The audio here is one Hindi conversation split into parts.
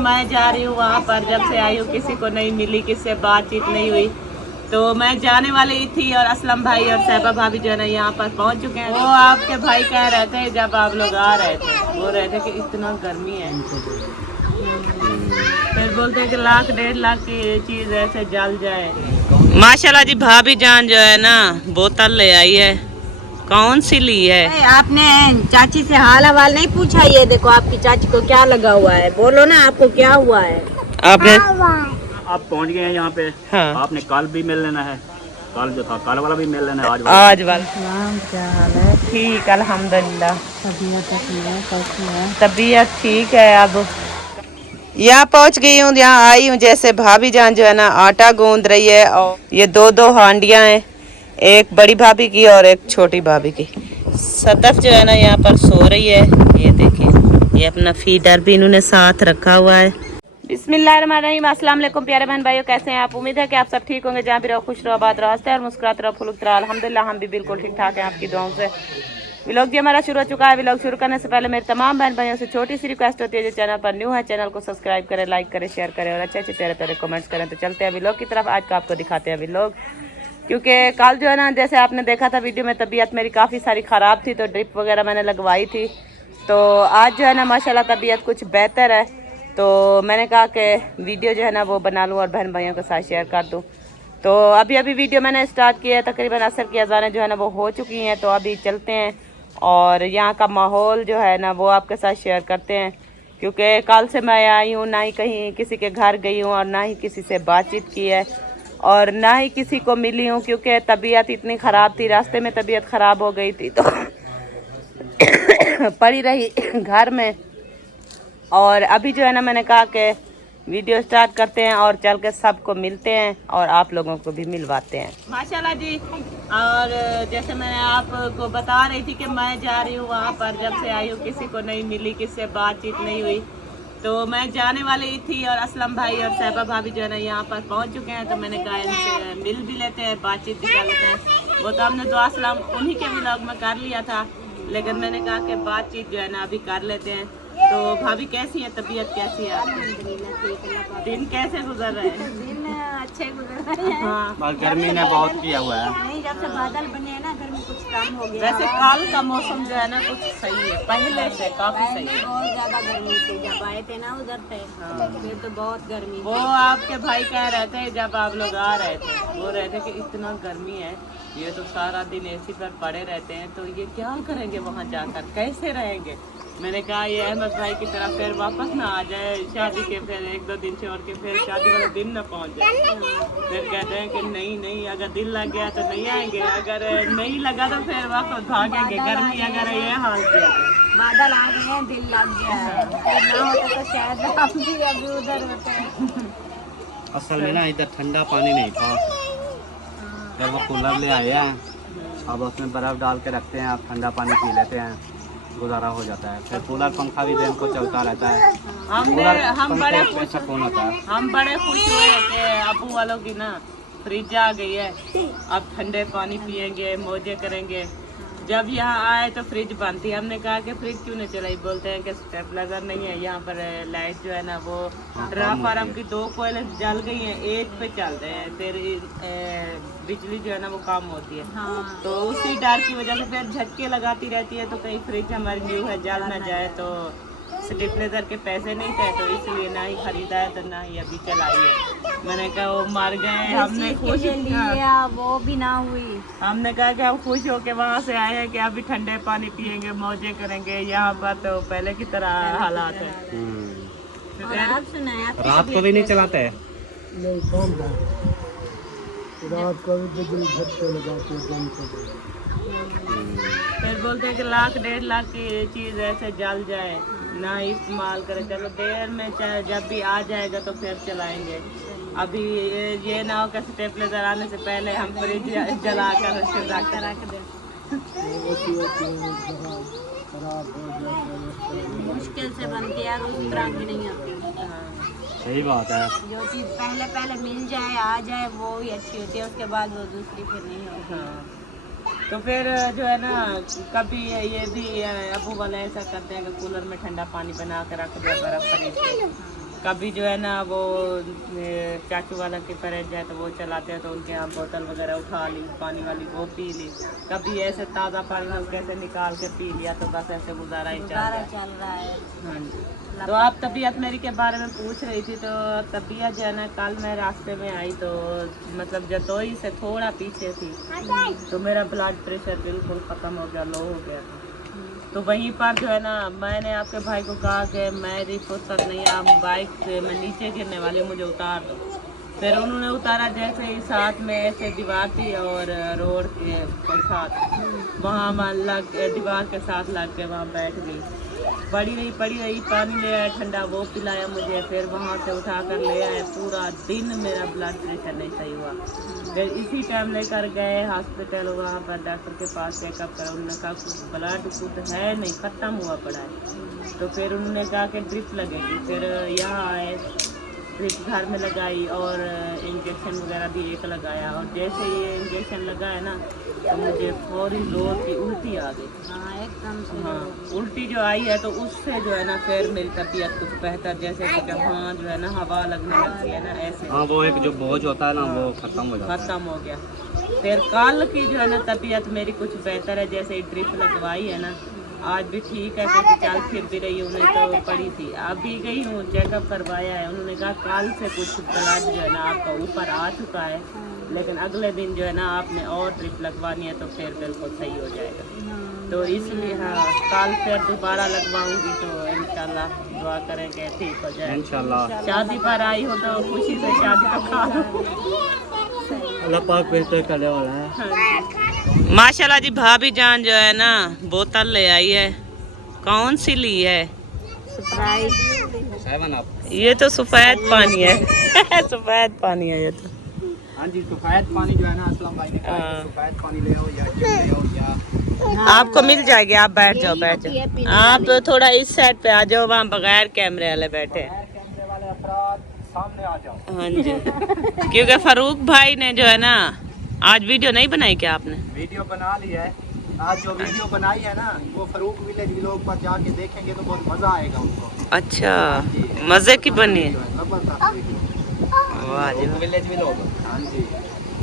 मैं जा रही हूँ वहाँ पर। जब से आई हूँ किसी को नहीं मिली, किससे बातचीत नहीं हुई, तो मैं जाने वाली थी और असलम भाई और साहिबा भाभी जो है ना यहाँ पर पहुँच चुके हैं। वो आपके भाई कह रहे थे जब आप लोग आ रहे थे, बोल रहे थे कि इतना गर्मी है, फिर बोलते हैं कि 1.5 लाख की चीज़ ऐसे जल जाए। माशाल्लाह जी, भाभी जान जो है ना बोतल ले आई है। कौन सी ली है? आपने चाची से हाल हवाल नहीं पूछा? ये देखो आपकी चाची को क्या लगा हुआ है, बोलो ना आपको क्या हुआ है। आपने आप पहुंच गए हैं यहाँ पे। हाँ। आपने कल भी मिल लेना है, कल जो था कल वाला भी मिल लेना है, आज वाला। क्या हाल है? ठीक, अल्हम्दुलिल्लाह। तबीयत ठीक है। अब यहाँ पहुँच गई हूँ, यहाँ आई हूँ। जैसे भाभी जान जो है ना आटा गूंद रही है, और ये दो हांडियाँ हैं, एक बड़ी भाभी की और एक छोटी भाभी की। सदफ जो है ना यहाँ पर सो रही है, ये देखिए, ये अपना फीडर भी इन्होंने साथ रखा हुआ है। बिस्मिल्लाहिर्रहमानिर्रहीम। अस्सलाम वालेकुम प्यारे बहन भाइयों, कैसे हैं आप? उम्मीद है कि आप सब ठीक होंगे। जहाँ भी रहो खुश रहो, आबाद रहो, हंसते और मुस्कुराते रहो, फुलुकते रहो। अल्हम्दुलिल्लाह हम भी बिल्कुल ठीक ठाक हैं आपकी दुआओं से। व्लॉग जी हमारा शुरू हो चुका है। व्लॉग शुरू करने से पहले मेरे तमाम बहन भाइयों से छोटी सी रिक्वेस्ट होती है, जो चैनल पर न्यू है चैनल को सब्सक्राइब करें, लाइक करें, शेयर करें और अच्छे प्यारे प्यारे कमेंट्स करें। तो चलते हैं व्लॉग की तरफ। आज का आपको दिखाते हैं व्लॉग, क्योंकि कल जो है ना जैसे आपने देखा था वीडियो में, तबीयत मेरी काफ़ी सारी ख़राब थी, तो ड्रिप वगैरह मैंने लगवाई थी। तो आज जो है ना माशाल्लाह तबीयत कुछ बेहतर है, तो मैंने कहा कि वीडियो जो है ना वो बना लूँ और बहन भाइयों के साथ शेयर कर दूँ। तो अभी वीडियो मैंने स्टार्ट किया है, तकरीबन असर की अज़ानें जो है ना वो हो चुकी हैं। तो अभी चलते हैं और यहाँ का माहौल जो है ना वो आपके साथ शेयर करते हैं, क्योंकि कल से मैं आई हूँ, ना ही कहीं किसी के घर गई हूँ और ना ही किसी से बातचीत की है और ना ही किसी को मिली हूँ, क्योंकि तबीयत इतनी ख़राब थी, रास्ते में तबीयत ख़राब हो गई थी, तो पड़ी रही घर में। और अभी जो है ना मैंने कहा कि वीडियो स्टार्ट करते हैं और चल के सबको मिलते हैं और आप लोगों को भी मिलवाते हैं। माशाल्लाह जी। और जैसे मैंने आपको बता रही थी कि मैं जा रही हूँ वहाँ पर। जब से आई हूँ किसी को नहीं मिली, किससे बातचीत नहीं हुई, तो मैं जाने वाली थी और असलम भाई और साहिबा भाभी जो है ना यहाँ पर पहुँच चुके हैं। तो मैंने कहा इनसे मिल भी लेते हैं, बातचीत भी कर लेते हैं। वो तो हमने दुआ सलाम उन्हीं के व्लॉग में कर लिया था, लेकिन मैंने कहा कि बातचीत जो है ना अभी कर लेते हैं। तो भाभी कैसी है, तबीयत कैसी है आपकी? दिन कैसे गुजर रहे हैं? दिन अच्छे गुजर रहे हैं। हाँ, गर्मी ने बहुत किया हुआ है। नहीं, जब से बादल बने हैं ना गर्मी कुछ कम हो गया। वैसे कल का मौसम जो है ना कुछ सही है, पहले से काफी सही है। बहुत ज्यादा गर्मी थी जब आए थे ना उधर से, फिर तो बहुत गर्मी। वो आपके भाई कह रहे थे जब आप लोग आ रहे थे, बोल रहे थे कि इतना गर्मी है, ये तो सारा दिन एसी पर पड़े रहते हैं, तो ये क्या करेंगे वहाँ जाकर, कैसे रहेंगे। मैंने कहा ये अहमद भाई की तरफ फिर वापस ना आ जाए शादी के, फिर 1-2 दिन छोड़ के फिर शादी वाले दिन ना पहुँच जाए। फिर कहते हैं कि नहीं अगर दिल लग गया तो नहीं आएंगे, अगर नहीं लगा तो फिर वापस भागेंगे। गर्मी अगर ये हाल किया तो बादल आ गए हैं, दिल लग गया है। ना होता तो शायद आप भी अभी उधर होते। असल में ना इधर ठंडा पानी नहीं था, जब वो कूलर ले आए हैं, अब उसमें बर्फ़ डाल के रखते हैं, आप ठंडा पानी पी लेते हैं, गुजारा हो जाता है। फिर कूलर पंखा भी दिन को चलता रहता है। हम बड़े खुश हुए कि अबू वालों की ना फ्रिज आ गई है, अब ठंडे पानी पियेंगे, मौजे करेंगे। जब यहाँ आए तो फ्रिज बंद थी, हमने कहा कि फ्रिज क्यों नहीं चलाई, बोलते हैं कि स्टेबलाइजर नहीं है यहाँ पर, लाइट जो है ना वो ड्रा फार्म की 2 कोयले जल गई हैं, एक पे चल रहे हैं, फिर बिजली जो है ना वो कम होती है। हाँ। तो उसी डर की वजह से फिर झटके लगाती रहती है, तो कहीं फ्रिज हमारी न्यू है जल ना जाए। तो स्टेबलाइजर के पैसे नहीं थे, तो इसलिए ना ही खरीदा है, तो ना ही अभी चलाई है। मैंने कहा वो मर गए, हमने खुश लिया वो भी ना हुई। हमने कहा कि हम खुश हो के वहाँ से आए हैं कि अभी ठंडे पानी पियेंगे, मौजे करेंगे। यहाँ पर तो पहले की तरह हालात है। और आप सुनाए, रात को भी नहीं चलाते हैं? नहीं, कौन था रात को भी बिजली झटके लगाते हैं। फिर बोलते हैं कि 1.5 लाख की चीज़ ऐसे जल जाए, ना ही इस्तेमाल करें। चलो देर में चाहे जब भी आ जाएगा तो फिर चलाएंगे। अभी ये ना हो कि स्टेबलाइजर आने से पहले हम फ्रिज जला कर रख दें। मुश्किल से बनती है, उस तरह की नहीं आती। सही बात है। जो चीज़ पहले मिल जाए, आ जाए, वो ही अच्छी होती है, उसके बाद वो दूसरी फिर नहीं होती। हाँ। तो फिर जो है ना कभी ये भी अबू वाले ऐसा करते हैं कि कूलर में ठंडा पानी बना के रख दिया, बर्फ खरीद के, कभी जो है ना वो चाचू वाला के परेड जाए तो वो चलाते हैं तो उनके यहाँ बोतल वगैरह उठा ली, पानी वाली वो पी ली। कभी ऐसे ताज़ा पानी हम कैसे निकाल के पी लिया, तो बस ऐसे गुजारा ही चल रहा है। हाँ जी। तो आप तबीयत मेरी के बारे में पूछ रही थी, तो तबीयत जो है ना, कल मैं रास्ते में आई तो मतलब जतोई से थोड़ा पीछे थी, तो मेरा ब्लड प्रेशर बिल्कुल ख़त्म हो गया, लो हो गया था। तो वहीं पर जो है ना, मैंने आपके भाई को कहा कि मेरी फुर्सत नहीं है, आप बाइक से मैं नीचे गिरने वाले, मुझे उतार दो। फिर उन्होंने उतारा, जैसे ही साथ में ऐसे दीवार थी और रोड के साथ वहाँ लग दीवार के साथ लग के वहाँ बैठ गई। पड़ी रही, पानी ले आया ठंडा, वो पिलाया मुझे, फिर वहाँ से उठा कर ले आए। पूरा दिन मेरा ब्लड प्रेशर नहीं सही हुआ। फिर इसी टाइम लेकर गए हॉस्पिटल, वहाँ पर डॉक्टर के पास चेकअप करा। उन्होंने कहा कुछ ब्लड कुछ है नहीं, ख़त्म हुआ पड़ा है। तो फिर उन्होंने कहा कि ड्रिप लगेगी। फिर यहाँ आए, ड्रिप घर में लगाई और इंजेक्शन वगैरह भी एक लगाया। और जैसे ये इंजेक्शन लगाया ना, तो मुझे फौरी जोर की उल्टी आ गई। हाँ, एकदम से। हाँ, उल्टी जो आई है, तो उससे जो है ना फिर मेरी तबीयत कुछ बेहतर, जैसे कि हाँ जो है ना हवा लगने लगती है ना, ऐसे। हाँ, वो एक जो बोझ होता है ना, वो खत्म हो जाता है। खत्म हो गया। फिर कल की जो है ना तबीयत मेरी कुछ बेहतर है, जैसे ड्रिप लगवाई है ना, आज भी ठीक है, क्योंकि चल फिर भी रही हूँ, नहीं तो पड़ी थी। अभी गई हूँ, चेकअप करवाया है। उन्होंने कहा कल से कुछ ब्लड जो है ना आपका ऊपर आ चुका है, लेकिन अगले दिन जो है ना आपने और ड्रिप लगवानी है, तो फिर बिल्कुल सही हो जाएगा। तो इसलिए हाँ, कल फिर दोबारा लगवाऊंगी, तो इंशाल्लाह दुआ करेंगे ठीक हो जाए इंशाल्लाह। शादी पर आई हो तो खुशी से शादी तो खा लो। अल्लाह पाक बेहतर करने वाला है। माशाल्लाह जी, भाभी जान जो है ना बोतल ले आई है। कौन सी ली है? स्प्राइट। 7 अप। ये तो सफेद पानी है। सफेद पानी है ये तो। हाँ जी, सफेद पानी जो है ना, असलम भाई ने कहा कि सफेद पानी ले आओ या ले आओ या आपको मिल जाएगी, आप बैठ जाओ, बैठ जाओ। आप थोड़ा इस साइड पे आ जाओ, वहाँ बगैर कैमरे वाले बैठे हैं। कैमरे वाले अफराद सामने आ जाओ। हाँ जी, क्योंकि फारूक भाई ने जो है ना आज वीडियो नहीं बनाई क्या आपने? वीडियो बना ली है। आज जो वीडियो बनाई है ना, वो फरूक विलेज व्लॉग पर जाके देखेंगे तो बहुत मजा आएगा उनको। अच्छा, मजे की बनी है। जबरदस्त वीडियो। वाह जी, विलेज व्लॉग। हाँ जी,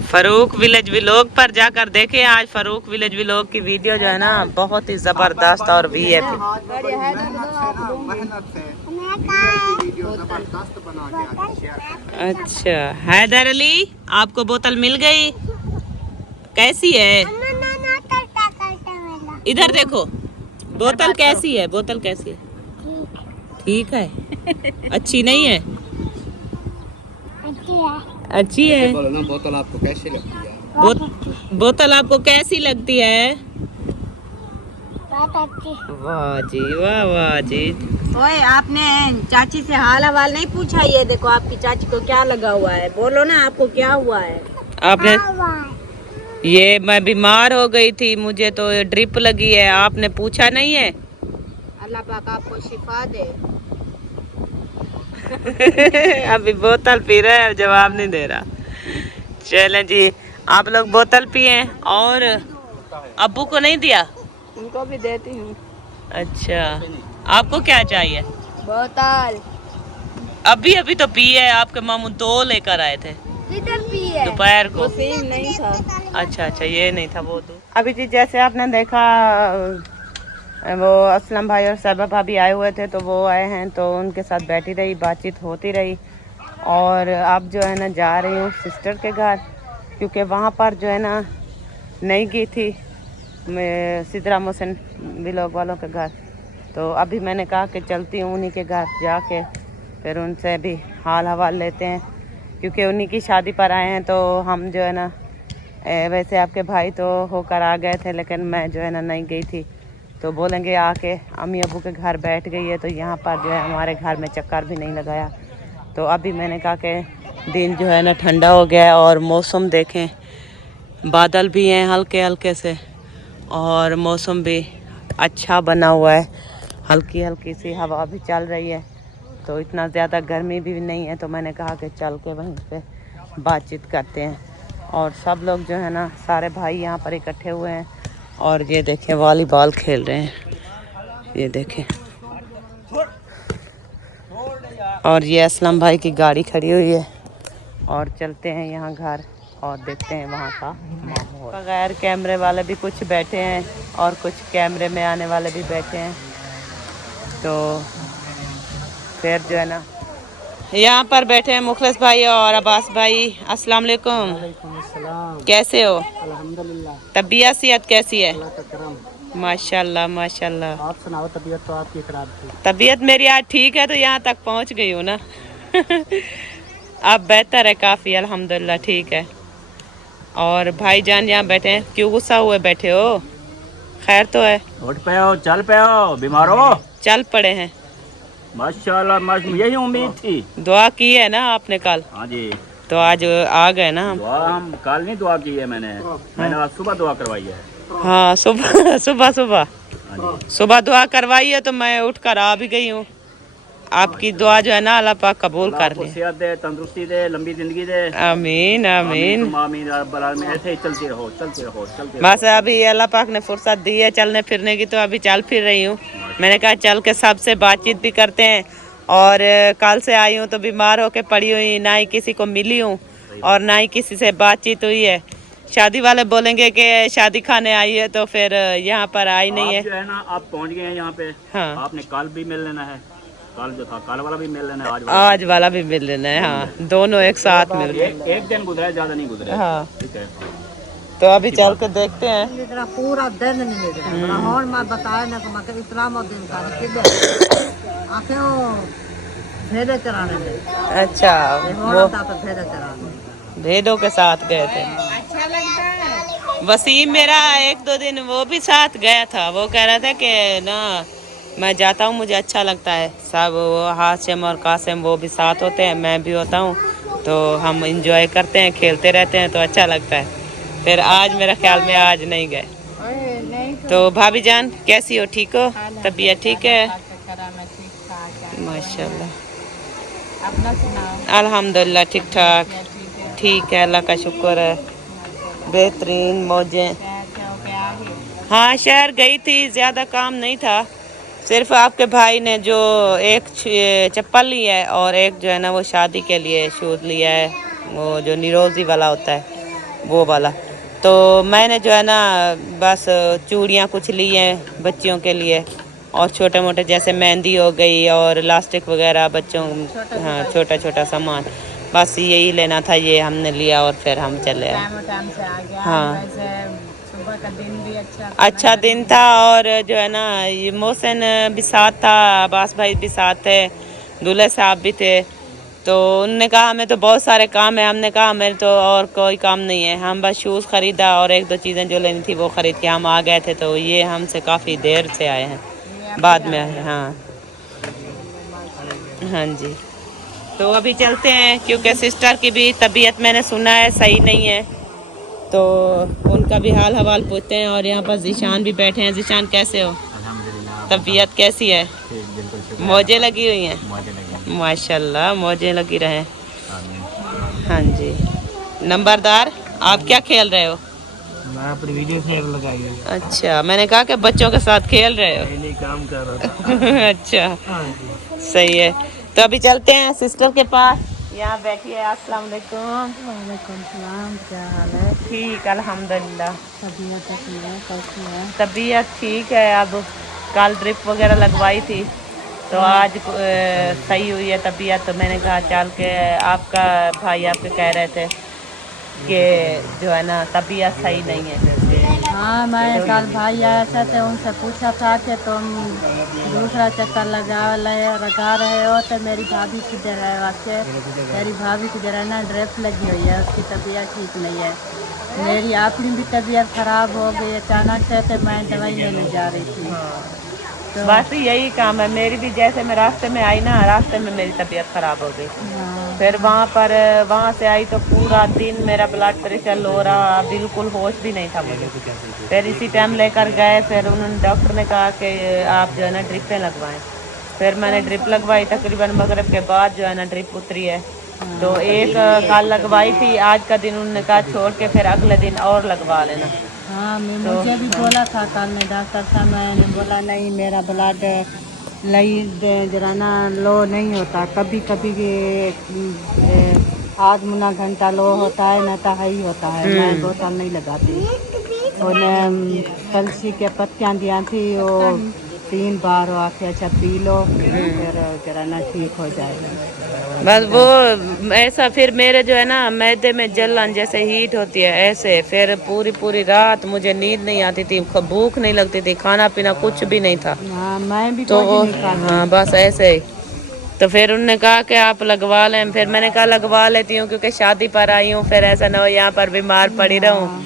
फारूक विलेज व्लॉग पर जाकर देखें। आज फारूक विलेज व्लॉग की वीडियो जो है ना बहुत ही जबरदस्त और वीआईपी। मेहनत से वीडियो जबरदस्त बना के आज शेयर करेंगे। अच्छा, हैदर अली, आपको बोतल मिल गई? कैसी है? इधर देखो, बोतल कैसी है? बोतल कैसी है? ठीक है। अच्छी नहीं है? अच्छी है। बोलो ना, बोतल आपको कैसी लगती है? बोतल आपको कैसी लगती है? वाह जी, वाह वाह जी। ओए, आपने चाची से हाल हवाल नहीं पूछा? ये देखो आपकी चाची को क्या लगा हुआ है, बोलो ना आपको क्या हुआ है? आपने ये, मैं बीमार हो गई थी, मुझे तो ड्रिप लगी है, आपने पूछा नहीं है? अल्लाह पाक आपको शिफा दे। अभी बोतल पी रहे हैं, जवाब नहीं दे रहा। चलें जी, आप लोग बोतल पिए और अब्बू को नहीं दिया? उनको भी देती हूँ। अच्छा, आपको क्या चाहिए? बोतल। अभी अभी तो पिए, आपके मामू 2 लेकर आए थे किधर पी है? दोपहर को। नसीब नहीं था। अच्छा अच्छा, ये नहीं था वो तो। अभी जी जैसे आपने देखा, वो असलम भाई और साहिबा भाभी आए हुए थे, तो वो आए हैं, तो उनके साथ बैठी रही, बातचीत होती रही। और अब जो है ना जा रही हूँ सिस्टर के घर, क्योंकि वहाँ पर जो है ना नहीं गई थी मैं, सिद्रा मोहसिन व्लॉग वालों के घर। तो अभी मैंने कहा कि चलती हूँ उन्हीं के घर जाके, फिर उनसे भी हाल हवाल लेते हैं, क्योंकि उन्हीं की शादी पर आए हैं। तो हम जो है ना, वैसे आपके भाई तो होकर आ गए थे, लेकिन मैं जो है ना नहीं गई थी। तो बोलेंगे आके अम्मी अबू के घर बैठ गई है, तो यहाँ पर जो है हमारे घर में चक्कर भी नहीं लगाया। तो अभी मैंने कहा कि दिन जो है ना ठंडा हो गया है, और मौसम देखें, बादल भी हैं हल्के हल्के से, और मौसम भी अच्छा बना हुआ है, हल्की हल्की सी हवा भी चल रही है, तो इतना ज़्यादा गर्मी भी नहीं है। तो मैंने कहा कि चल के वहीं पे बातचीत करते हैं। और सब लोग जो है ना, सारे भाई यहाँ पर इकट्ठे हुए हैं, और ये देखें वॉलीबॉल खेल रहे हैं, ये देखें। और ये असलम भाई की गाड़ी खड़ी हुई है और चलते हैं यहाँ घर और देखते हैं वहाँ का माहौल। बगैर कैमरे वाले भी कुछ बैठे हैं और कुछ कैमरे में आने वाले भी बैठे हैं। तो फिर जो है ना यहाँ पर बैठे हैं मुखलिस भाई और अब्बास भाई। अस्सलाम वालेकुम। कैसे हो? अल्हम्दुलिल्लाह। तबीयत सेहत कैसी है? अल्लाह का करम। माशाल्लाह माशाल्लाह। आप सुनाओ, तबीयत तो आपकी खराब थी। तबीयत मेरी आज ठीक है तो यहाँ तक पहुँच गई हूँ ना। अब बेहतर है काफ़ी, अल्हम्दुलिल्लाह ठीक है। और भाईजान यहाँ बैठे हैं, क्यों गुस्सा हुए बैठे हो? खैर तो है? उठ पे हो, चल पे हो, बीमार हो? चल पड़े हैं। माशाल्लाह यही उम्मीद थी। दुआ की है ना आपने कल? हाँ जी, तो आज आ गए ना हम। दुआ हम कल नहीं दुआ की है मैंने आज सुबह दुआ करवाई है। हाँ सुबह सुबह सुबह हाँ जी, सुबह दुआ करवाई है तो मैं उठकर आ भी गई हूँ। आपकी दुआ जो है ना अल्लाह पाक कबूल कर आपको ले। सेहत दे, तंदुरुस्ती दे, लंबी जिंदगी दे। आमीन आमीन। आमीन रब्बल आलमीन। ऐसे ही चलते रहो, चलते रहो, चलते बस अभी अल्लाह पाक ने फुर्सत दी है चलने फिरने की तो अभी चल फिर रही हूँ। मैंने कहा चल के सबसे बातचीत भी करते हैं। और कल से आई हूँ तो बीमार होके पड़ी हुई, ना ही किसी को मिली हूँ और ना ही किसी से बातचीत हुई है। शादी वाले बोलेंगे कि शादी खाने आई है तो फिर यहाँ पर आई नहीं आप जो है। है ना, आप पहुँच गए हैं यहाँ पे। हाँ आपने कल भी मिल लेना है, कल जो था कल वाला भी मिल लेना है, आज वाला भी मिल लेना है। हाँ दोनों एक साथ मिल गए। एक दिन गुजरा, ज्यादा नहीं गुजरा। हाँ ठीक है, तो अभी चल के देखते हैं। निकला पूरा दिन नहीं निकला और मैं बताया ना कि मैं इतना मत दिन का आंखें वो भेदे चराने में अच्छा वो था तो भेदे चराने भेदों के साथ गए थे। वसीम मेरा 1-2 दिन वो भी साथ गया था। वो कह रहा था कि ना मैं जाता हूँ मुझे अच्छा लगता है। सब वो हाशिम और कासिम वो भी साथ होते हैं, मैं भी होता हूँ तो हम इंजॉय करते हैं, खेलते रहते हैं तो अच्छा लगता है। फिर आज मेरा ख्याल में आज नहीं गए। तो भाभी जान कैसी हो? ठीक हो? तबीयत ठीक है? माशाल्लाह। अपना सुनाओ। अल्हम्दुलिल्लाह ठीक ठाक। ठीक है, अल्लाह का शुक्र है, बेहतरीन मौजें। हाँ शहर गई थी, ज़्यादा काम नहीं था। सिर्फ आपके भाई ने जो एक चप्पल ली है और एक जो है ना वो शादी के लिए शूज़ लिया है, वो जो निरोज़ी वाला होता है वो वाला। तो मैंने जो है ना बस चूड़ियाँ कुछ ली हैं बच्चियों के लिए और छोटे मोटे जैसे मेहंदी हो गई और इलास्टिक वगैरह बच्चों, हाँ छोटा छोटा सामान, बस यही लेना था। ये हमने लिया और फिर हम चले आए। टाइम से आ गया। हाँ वैसे सुबह का दिन भी अच्छा दिन था और जो है ना ये मोहसिन भी साथ था, अब्बास भाई भी साथ थे, दूल्हे साहब भी थे। तो उनने कहा हमें तो बहुत सारे काम है, हमने कहा हमें तो और कोई काम नहीं है, हम बस शूज़ ख़रीदा और 1-2 चीज़ें जो लेनी थी वो ख़रीद के हम आ गए थे। तो ये हमसे काफ़ी देर से आए हैं, बाद में आए। हाँ हाँ जी, तो अभी चलते हैं क्योंकि सिस्टर की भी तबीयत मैंने सुना है सही नहीं है, तो उनका भी हाल हवाल पूछते हैं। और यहाँ पर जीशान भी बैठे हैं। जीशान कैसे हो? तबीयत कैसी है? मौजें लगी हुई हैं? माशाल्लाह मौजें लगी रहे। हाँ जी, नंबरदार आप क्या खेल रहे हो? मैं अपनी वीडियो शेयर लगाई है। अच्छा, मैंने कहा कि बच्चों के साथ खेल रहे हो। नहीं काम कर रहा था। अच्छा सही है, तो अभी चलते हैं सिस्टर के पास। यहाँ बैठी है। अस्सलाम वालेकुम। वालेकुम सलाम, क्या हाल है? ठीक अल्हम्दुलिल्लाह। तबीयत कैसी है? कैसी है? तबीयत ठीक है। अब कल ड्रिप वगैरह लगवाई थी तो आज सही हुई है तबीयत। तो मैंने कहा चल के आपका भाई आपके कह रहे थे कि जो है ना तबीयत सही नहीं है। हाँ मैं कल भाई आया था तो उनसे पूछा था कि तुम दूसरा चक्कर लगा रहे हो तो मेरी भाभी किधर है? वाकई मेरी भाभी किधर है ना ड्रिप लगी हुई है, उसकी तबीयत ठीक नहीं है। मेरी अपनी भी तबीयत ख़राब हो गई अचानक से, तो मैं दवाई लेने जा रही थी। तो बस यही काम है मेरी भी। जैसे मैं रास्ते में आई ना, रास्ते में मेरी तबीयत ख़राब हो गई। फिर वहाँ से आई तो पूरा दिन मेरा ब्लड प्रेशर लो रहा, बिल्कुल होश भी नहीं था मुझे। फिर इसी टाइम लेकर गए, फिर उन्होंने डॉक्टर ने कहा कि आप जो है ना ड्रिपें लगवाएं। फिर मैंने ड्रिप लगवाई, तकरीबन मगरिब के बाद जो है ना ड्रिप उतरी है। तो एक कल लगवाई थी, आज का दिन उन्होंने कहा छोड़ के फिर अगले दिन और लगवा लेना। हाँ मुझे भी बोला था कल में डॉक्टर साहब, मैंने बोला नहीं मेरा ब्लड जरा ना लो नहीं होता, कभी कभी आध मुना घंटा लो होता है, ना तो हाई होता है। मैं बोतल नहीं लगाती। और तुलसी के पत्तियाँ दिया थी, वो 3 बार आके अच्छा पी लो, फिर जरा ना ठीक हो जाएगा। बस वो ऐसा फिर मेरे जो है ना मैदे में जलन जैसे हीट होती है ऐसे, फिर पूरी पूरी रात मुझे नींद नहीं आती थी, भूख नहीं लगती थी, खाना पीना कुछ भी नहीं था। हाँ, मैं भी तो कुछ नहीं खाती। हाँ बस ऐसे ही। तो फिर उन्होंने कहा कि आप लगवा लें, फिर मैंने कहा लगवा लेती हूँ क्योंकि शादी पर आई हूँ, फिर ऐसा ना हो यहाँ पर बीमार पड़ी रहूँ।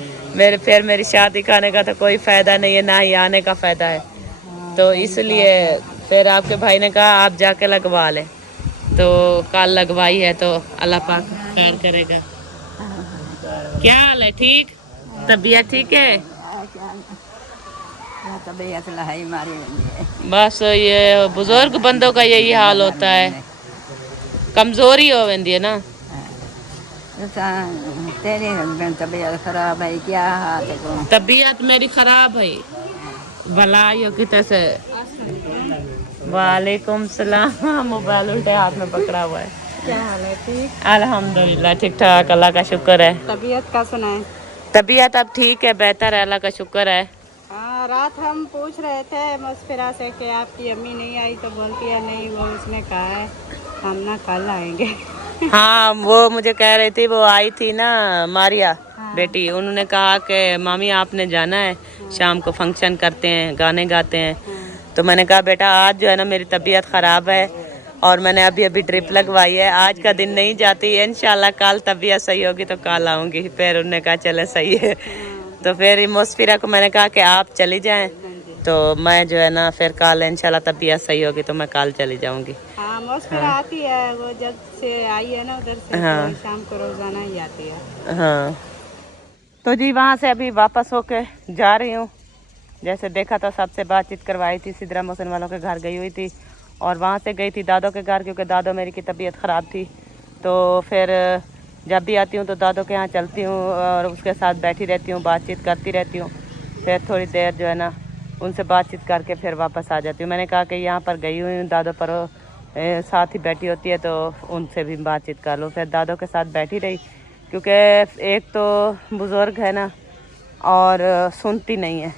फिर मेरी शादी खाने का तो कोई फायदा नहीं है, ना ही आने का फायदा है। तो इसलिए फिर आपके भाई ने कहा आप जाके लगवा लें, तो कल लगवाई है, तो अल्लाह पाक खैर करेगा। क्या हाल है? ठीक? तबीयत ठीक है? तबीयत लहाई मारी है। बस ये बुजुर्ग बंदों का यही हाल होता है, कमजोरी हो वेंदी है ना। तेरी तबीयत खराब है, क्या हाल है? तबीयत मेरी खराब है, भलाई हो कितने से। वालेकुम सलाम। मोबाइल उल्टे हाथ में पकड़ा हुआ है। क्या हाल है? ठीक? अल्हम्दुलिल्लाह ठीक ठाक, अल्लाह का शुक्र है। तबीयत का सुनाए? तबीयत अब ठीक है, बेहतर है, अल्लाह का शुक्र है। हाँ, रात हम पूछ रहे थे मुस्फिरा से कि आपकी अम्मी नहीं आई, तो बोलती है नहीं, वो उसने कहा है हम ना कल आएंगे। हाँ वो मुझे कह रही थी, वो आई थी ना मारिया बेटी, उन्होंने कहा कि मामी आपने जाना है, शाम को फंक्शन करते हैं, गाने गाते हैं। तो मैंने कहा बेटा आज जो है ना मेरी तबीयत ख़राब है और मैंने अभी अभी ड्रिप लगवाई है, आज का दिन नहीं जाती, इंशाल्लाह कल तबीयत सही होगी तो कल आऊँगी। फिर उन्होंने कहा चले सही है। तो फिर मुस्फिरा को मैंने कहा कि आप चली जाएं, तो मैं जो है ना फिर कल इंशाल्लाह तबीयत सही होगी तो मैं कल चली जाऊँगी। हाँ, मुस्फिरा आती है, वो जब से आई है ना उधर से, हाँ। तो शाम को रोजाना ही आती है। हाँ तो जी वहाँ से अभी वापस होके जा रही हूँ। जैसे देखा तो सबसे बातचीत करवाई थी, सिदरा मोहसिन वालों के घर गई हुई थी और वहाँ से गई थी दादो के घर, क्योंकि दादो मेरी की तबीयत ख़राब थी। तो फिर जब भी आती हूँ तो दादो के यहाँ चलती हूँ और उसके साथ बैठी रहती हूँ, बातचीत करती रहती हूँ। फिर थोड़ी देर जो है ना उनसे बातचीत करके फिर वापस आ जाती हूँ। मैंने कहा कि यहाँ पर गई हुई हूँ, दादो पर साथ ही बैठी होती है तो उनसे भी बातचीत कर लो। फिर दादो के साथ बैठी रही, क्योंकि एक तो बुज़ुर्ग है ना और सुनती नहीं है।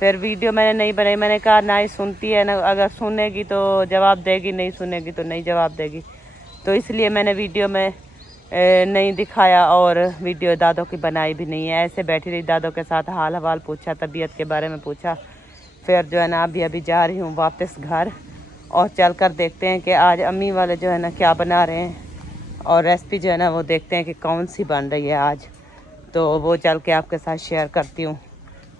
फिर वीडियो मैंने नहीं बनाई, मैंने कहा ना ही सुनती है ना, अगर सुनेगी तो जवाब देगी, नहीं सुनेगी तो नहीं जवाब देगी। तो इसलिए मैंने वीडियो में नहीं दिखाया और वीडियो दादो की बनाई भी नहीं है। ऐसे बैठी रही, दादो के साथ हाल हवाल पूछा, तबीयत के बारे में पूछा। फिर जो है ना अभी अभी जा रही हूँ वापस घर और चल कर देखते हैं कि आज अम्मी वाले जो है ना क्या बना रहे हैं और रेसिपी जो है ना वो देखते हैं कि कौन सी बन रही है आज। तो वो चल के आपके साथ शेयर करती हूँ,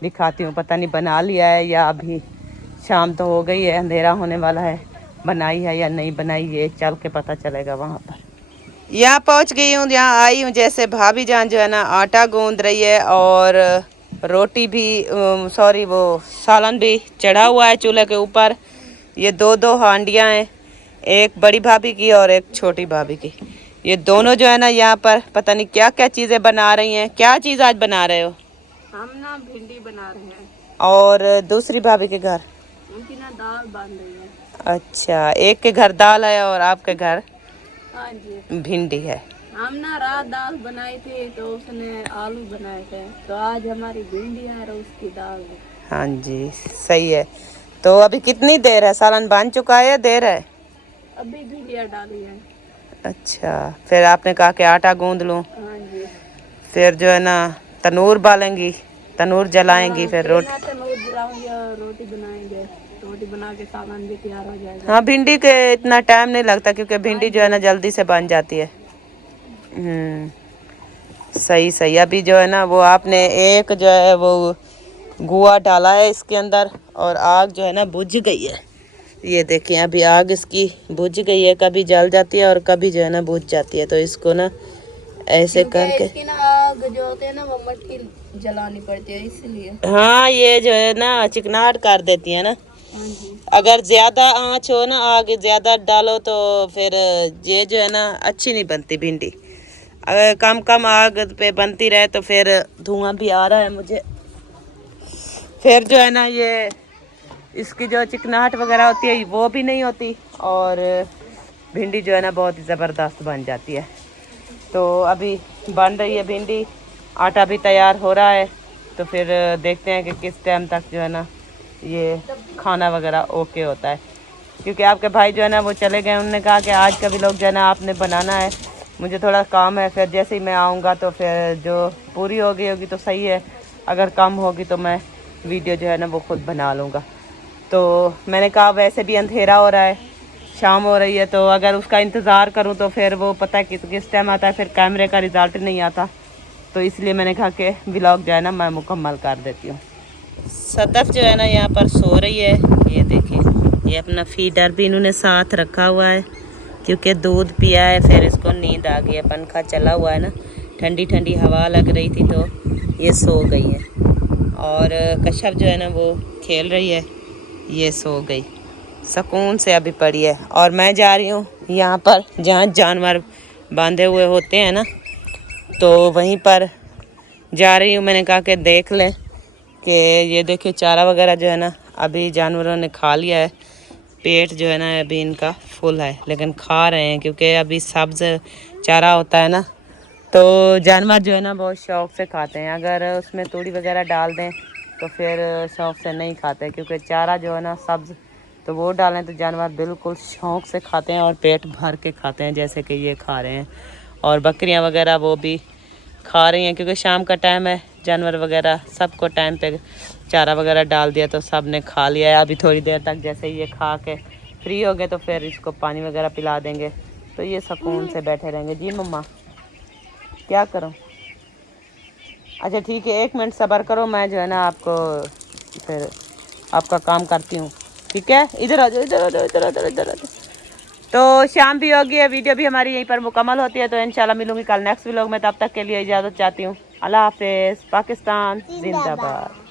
दिखाती हूँ। पता नहीं बना लिया है या अभी, शाम तो हो गई है, अंधेरा होने वाला है, बनाई है या नहीं बनाई, ये चल के पता चलेगा वहाँ पर। यहाँ पहुँच गई हूँ, यहाँ आई हूँ। जैसे भाभी जान जो है ना आटा गूंद रही है और रोटी भी सॉरी वो सालन भी चढ़ा हुआ है चूल्हे के ऊपर। ये दो हांडियाँ हैं, एक बड़ी भाभी की और एक छोटी भाभी की। ये दोनों जो है ना यहाँ पर पता नहीं क्या क्या चीज़ें बना रही हैं। क्या चीज़ आज बना रहे हो? हम ना भिंडी बना रहे हैं। और दूसरी भाभी के घर? उनकी ना दाल बन रही है। अच्छा, एक के घर दाल है और आपके घर हाँ जी, भिंडी है। हम ना रात दाल बनाई थी तो उसने आलू बनाए थे, तो आज हमारी भिंडी है और उसकी दाल है। हाँ जी सही है। तो अभी कितनी देर है, सालन बन चुका है या देर है? अभी भिंडियाँ डाली है। अच्छा, फिर आपने कहा कि आटा गूंद लूँ, हाँ जी, फिर जो है ना तनूर बालेंगी, तनूर जलाएंगी, फिर रोटी। तनूर जलाएंगे और रोटी बनाएंगे, रोटी बना के सामान भी तैयार हो जाएगा। हाँ भिंडी के इतना टाइम नहीं लगता क्योंकि भिंडी जो है ना जल्दी से बन जाती है। सही सही। अभी जो है ना वो आपने एक जो है वो गुआ डाला है इसके अंदर और आग जो है ना बुझ गई है। ये देखिए अभी आग इसकी बुझ गई है, कभी जल जाती है और कभी जो है ना बुझ जाती है। तो इसको ना ऐसे करके इसकी ना आग जो होती है ना वो मट्टी जलानी पड़ती है, इसलिए। हाँ ये जो है ना चिकनाहट कर देती है ना। हाँ जी, अगर ज़्यादा आँच हो ना, आग ज़्यादा डालो तो फिर ये जो है ना अच्छी नहीं बनती भिंडी। अगर कम कम आग पे बनती रहे तो फिर धुआं भी आ रहा है मुझे। फिर जो है ना ये इसकी जो चिकनाहट वगैरह होती है वो भी नहीं होती, और भिंडी जो है ना बहुत ही ज़बरदस्त बन जाती है। तो अभी बन रही है भिंडी, आटा भी तैयार हो रहा है, तो फिर देखते हैं कि किस टाइम तक जो है ना ये खाना वगैरह ओके होता है। क्योंकि आपके भाई जो है ना वो चले गए, उन्होंने कहा कि आज का व्लॉग जो है ना आपने बनाना है, मुझे थोड़ा काम है, फिर जैसे ही मैं आऊँगा तो फिर जो पूरी होगी तो सही है, अगर कम होगी तो मैं वीडियो जो है ना वो खुद बना लूँगा। तो मैंने कहा वैसे भी अंधेरा हो रहा है, शाम हो रही है, तो अगर उसका इंतज़ार करूँ तो फिर वो पता है किस टाइम आता है, फिर कैमरे का रिज़ल्ट नहीं आता, तो इसलिए मैंने कहा कि व्लॉग जो है ना मैं मुकम्मल कर देती हूँ। सदफ जो है ना यहाँ पर सो रही है, ये देखिए, ये अपना फीडर भी इन्होंने साथ रखा हुआ है क्योंकि दूध पिया है, फिर इसको नींद आ गई है, पंखा चला हुआ है ना, ठंडी ठंडी हवा लग रही थी तो ये सो गई है। और कश्यप जो है ना वो खेल रही है, ये सो गई, सुकून से अभी पड़ी है। और मैं जा रही हूँ यहाँ पर जहाँ जानवर बांधे हुए होते हैं ना, तो वहीं पर जा रही हूँ। मैंने कहा कि देख लें कि ये देखिए चारा वगैरह जो है ना अभी जानवरों ने खा लिया है, पेट जो है ना अभी इनका फुल है, लेकिन खा रहे हैं क्योंकि अभी सब्ज़ चारा होता है ना, तो जानवर जो है ना बहुत शौक़ से खाते हैं। अगर उसमें तूड़ी वगैरह डाल दें तो फिर शौक़ से नहीं खाते, क्योंकि चारा जो है ना सब्ज़ तो वो डालें तो जानवर बिल्कुल शौक़ से खाते हैं और पेट भर के खाते हैं, जैसे कि ये खा रहे हैं। और बकरियां वगैरह वो भी खा रही हैं क्योंकि शाम का टाइम है, जानवर वगैरह सबको टाइम पे चारा वगैरह डाल दिया तो सब ने खा लिया है। अभी थोड़ी देर तक जैसे ये खा के फ्री हो गए तो फिर इसको पानी वगैरह पिला देंगे, तो ये सुकून से बैठे रहेंगे। जी मम्मा क्या करूं? अच्छा ठीक है, 1 मिनट सब्र करो, मैं जो है ना आपको फिर आपका काम करती हूँ, ठीक है? इधर आ जाओ, इधर आ जाओ, इधर आ जाओ, इधर आ जाओ। तो शाम भी होगी है, वीडियो भी हमारी यहीं पर मुकम्मल होती है, तो इंशाल्लाह मिलूंगी कल नेक्स्ट व्लॉग में। तब तक के लिए इजाज़त चाहती हूँ। अल्लाह हाफिज़। पाकिस्तान जिंदाबाद।